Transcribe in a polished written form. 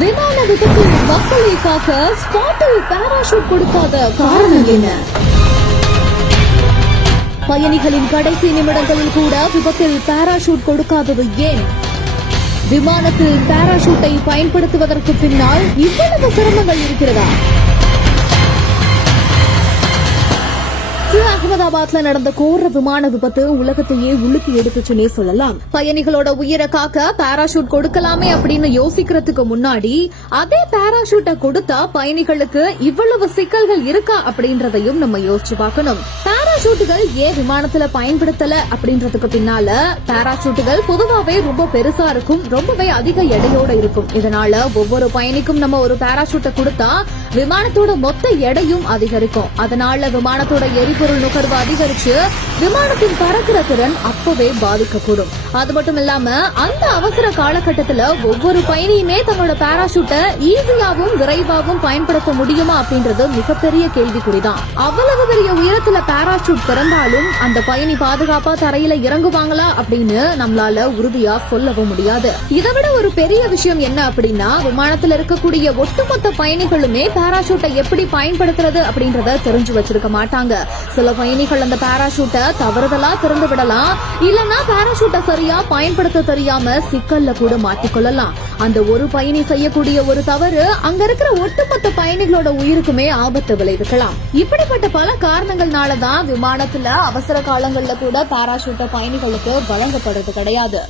விமான விபத்தில் மக்களை காக்க ஸ்பாட்டில் பாராசூட் கொடுக்காத காரணம் என்ன? பயணிகளின் கடைசி நிமிடங்களில் கூட விபத்தில் பாராசூட் கொடுக்காதது ஏன்? விமானத்தில் பாராசூட்டை பயன்படுத்துவதற்கு பின்னால் இவ்வளவு சிரமங்கள் இருக்கிறதா? அகமதாபாத்ல நடந்த கோர விமான விபத்து உலகத்தையே உலுக்கி எடுத்துச்சுன்னே சொல்லலாம். பயணிகளோட உயிரை காக்க பாராசூட் கொடுக்கலாமே அப்படின்னு யோசிக்கிறதுக்கு முன்னாடி அதே பாராசூட்டை கொடுத்தா பயணிகளுக்கு இவ்வளவு சிக்கல்கள் இருக்கா அப்படின்றதையும் நம்ம யோசிச்சு பார்க்கணும். பாராசூட்டுகள் ஏன் விமானத்துல பயன்படுத்தல அப்படின்றதுக்கு பின்னால பாராசூட்டுகள் பொதுவாவே ரொம்ப பெருசா இருக்கும், ரொம்பவே அதிக எடையோட இருக்கும். இதனால ஒவ்வொரு பயணிக்கும் நம்ம ஒரு பாராசூட்டை கொடுத்தா விமானத்தோட மொத்த எடையும் அதிகரிக்கும். அதனால விமானத்தோட எரிபொருள் நுகர்வு அதிகரிச்சு விமானத்தின் பறக்கிற திறன் அப்பவே பாதிக்கக்கூடும். அது மட்டும் இல்லாம அந்த அவசர காலகட்டத்துல ஒவ்வொரு பயணியுமே தங்களோட பாராசூட்டை ஈஸியாவும் விரைவாகவும் பயன்படுத்த முடியுமா அப்படின்றது மிகப்பெரிய கேள்விக்குறிதான். அவ்வளவு பெரிய உயரத்துல பாராசூட் திறந்தாலும் அந்த பயணி பாதுகாப்பா தரையில இறங்குவாங்களா அப்படின்னு நம்மளால உறுதியா சொல்லவும் முடியாது. இதை விட ஒரு பெரிய விஷயம் என்ன அப்படின்னா, விமானத்துல இருக்கக்கூடிய ஒட்டுமொத்த பயணிகளுமே பாராசூட்டை எப்படி பயன்படுத்துறது அப்படின்றத தெரிஞ்சு வச்சிருக்க மாட்டாங்க. சில பயணிகள் அந்த பாராசூட்டை தவறுதலா திறந்து விடலாம், இல்லனா பாராசூட்டை சரியா பயன்படுத்த தெரியாம சிக்கல்ல கூட மாட்டிக்கொள்ளலாம். அந்த ஒரு பயணி செய்யக்கூடிய ஒரு தவறு அங்க இருக்கிற ஒட்டுமொத்த பயணிகளோட உயிருக்குமே ஆபத்து விளைவிக்கலாம். இப்படிப்பட்ட பல காரணங்கள்னாலதான் விமானத்துல அவசர காலங்கள்ல கூட பாராசூட்டை பயணிகளுக்கு வழங்கப்படுறது கிடையாது.